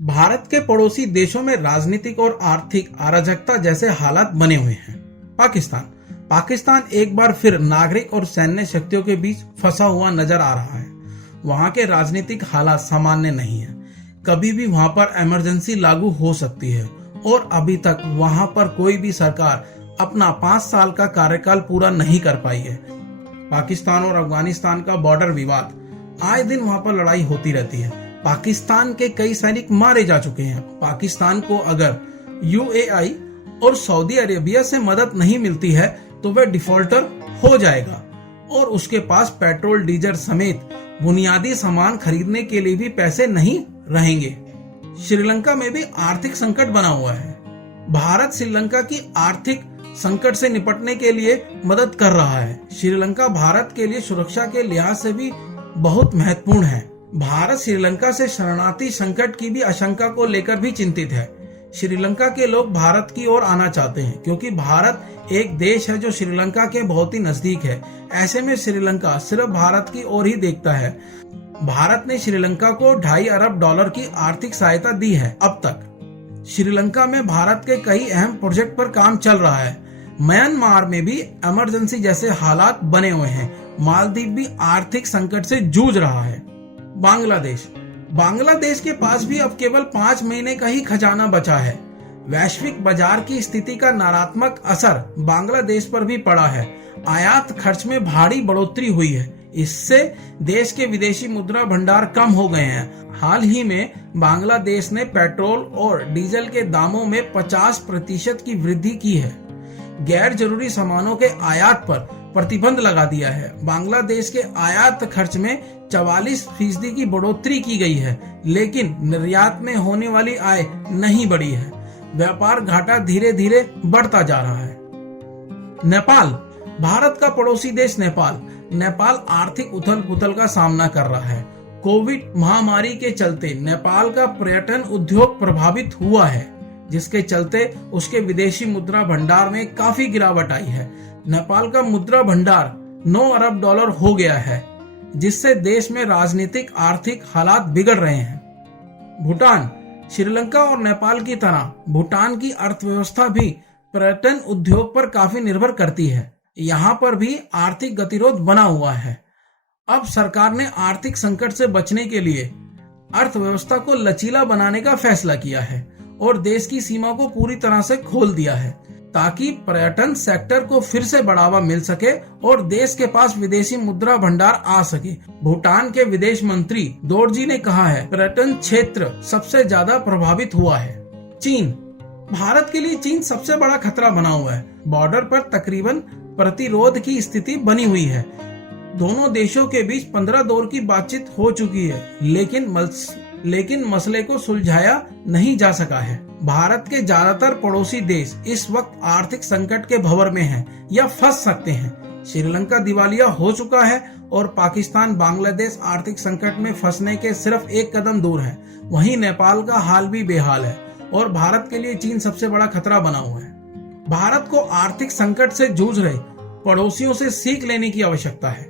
भारत के पड़ोसी देशों में राजनीतिक और आर्थिक अराजकता जैसे हालात बने हुए हैं। पाकिस्तान एक बार फिर नागरिक और सैन्य शक्तियों के बीच फंसा हुआ नजर आ रहा है। वहां के राजनीतिक हालात सामान्य नहीं है। कभी भी वहां पर इमरजेंसी लागू हो सकती है और अभी तक वहां पर कोई भी सरकार अपना 5 साल का कार्यकाल पूरा नहीं कर पाई है। पाकिस्तान और अफगानिस्तान का बॉर्डर विवाद, आए दिन वहां पर लड़ाई होती रहती है। पाकिस्तान के कई सैनिक मारे जा चुके हैं। पाकिस्तान को अगर यूएई और सऊदी अरेबिया से मदद नहीं मिलती है तो वह डिफॉल्टर हो जाएगा और उसके पास पेट्रोल डीजल समेत बुनियादी सामान खरीदने के लिए भी पैसे नहीं रहेंगे। श्रीलंका में भी आर्थिक संकट बना हुआ है। भारत श्रीलंका की आर्थिक संकट से निपटने के लिए मदद कर रहा है। श्रीलंका भारत के लिए सुरक्षा के लिहाज से भी बहुत महत्वपूर्ण है। भारत श्रीलंका से शरणार्थी संकट की भी आशंका को लेकर भी चिंतित है। श्रीलंका के लोग भारत की ओर आना चाहते हैं क्योंकि भारत एक देश है जो श्रीलंका के बहुत ही नजदीक है। ऐसे में श्रीलंका सिर्फ भारत की ओर ही देखता है। भारत ने श्रीलंका को $2.5 अरब की आर्थिक सहायता दी है अब तक। श्रीलंका में भारत के कई अहम प्रोजेक्ट पर काम चल रहा है। म्यांमार में भी इमरजेंसी जैसे हालात बने हुए हैं। मालदीव भी आर्थिक संकट से जूझ रहा है। बांग्लादेश के पास भी अब केवल 5 महीने का ही खजाना बचा है। वैश्विक बाजार की स्थिति का नकारात्मक असर बांग्लादेश पर भी पड़ा है। आयात खर्च में भारी बढ़ोतरी हुई है। इससे देश के विदेशी मुद्रा भंडार कम हो गए हैं। हाल ही में बांग्लादेश ने पेट्रोल और डीजल के दामों में 50% की वृद्धि की है। गैर जरूरी सामानों के आयात पर प्रतिबंध लगा दिया है। बांग्लादेश के आयात खर्च में 44% की बढ़ोतरी की गई है, लेकिन निर्यात में होने वाली आय नहीं बढ़ी है। व्यापार घाटा धीरे धीरे बढ़ता जा रहा है। नेपाल, भारत का पड़ोसी देश नेपाल आर्थिक उथल पुथल का सामना कर रहा है। कोविड महामारी के चलते नेपाल का पर्यटन उद्योग प्रभावित हुआ है, जिसके चलते उसके विदेशी मुद्रा भंडार में काफी गिरावट आई है। नेपाल का मुद्रा भंडार $9 अरब हो गया है, जिससे देश में राजनीतिक आर्थिक हालात बिगड़ रहे हैं। भूटान, श्रीलंका और नेपाल की तरह भूटान की अर्थव्यवस्था भी पर्यटन उद्योग पर काफी निर्भर करती है। यहाँ पर भी आर्थिक गतिरोध बना हुआ है। अब सरकार ने आर्थिक संकट से बचने के लिए अर्थव्यवस्था को लचीला बनाने का फैसला किया है और देश की सीमा को पूरी तरह से खोल दिया है ताकि पर्यटन सेक्टर को फिर से बढ़ावा मिल सके और देश के पास विदेशी मुद्रा भंडार आ सके। भूटान के विदेश मंत्री दोरजी ने कहा है पर्यटन क्षेत्र सबसे ज्यादा प्रभावित हुआ है। चीन, भारत के लिए चीन सबसे बड़ा खतरा बना हुआ है। बॉर्डर पर तकरीबन प्रतिरोध की स्थिति बनी हुई है। दोनों देशों के बीच 15 दौर की बातचीत हो चुकी है, लेकिन मसले को सुलझाया नहीं जा सका है। भारत के ज्यादातर पड़ोसी देश इस वक्त आर्थिक संकट के भंवर में हैं या फंस सकते हैं। श्रीलंका दिवालिया हो चुका है और पाकिस्तान बांग्लादेश आर्थिक संकट में फंसने के सिर्फ एक कदम दूर है। वहीं नेपाल का हाल भी बेहाल है और भारत के लिए चीन सबसे बड़ा खतरा बना हुआ है। भारत को आर्थिक संकट से जूझ रहे पड़ोसियों से सीख लेने की आवश्यकता है।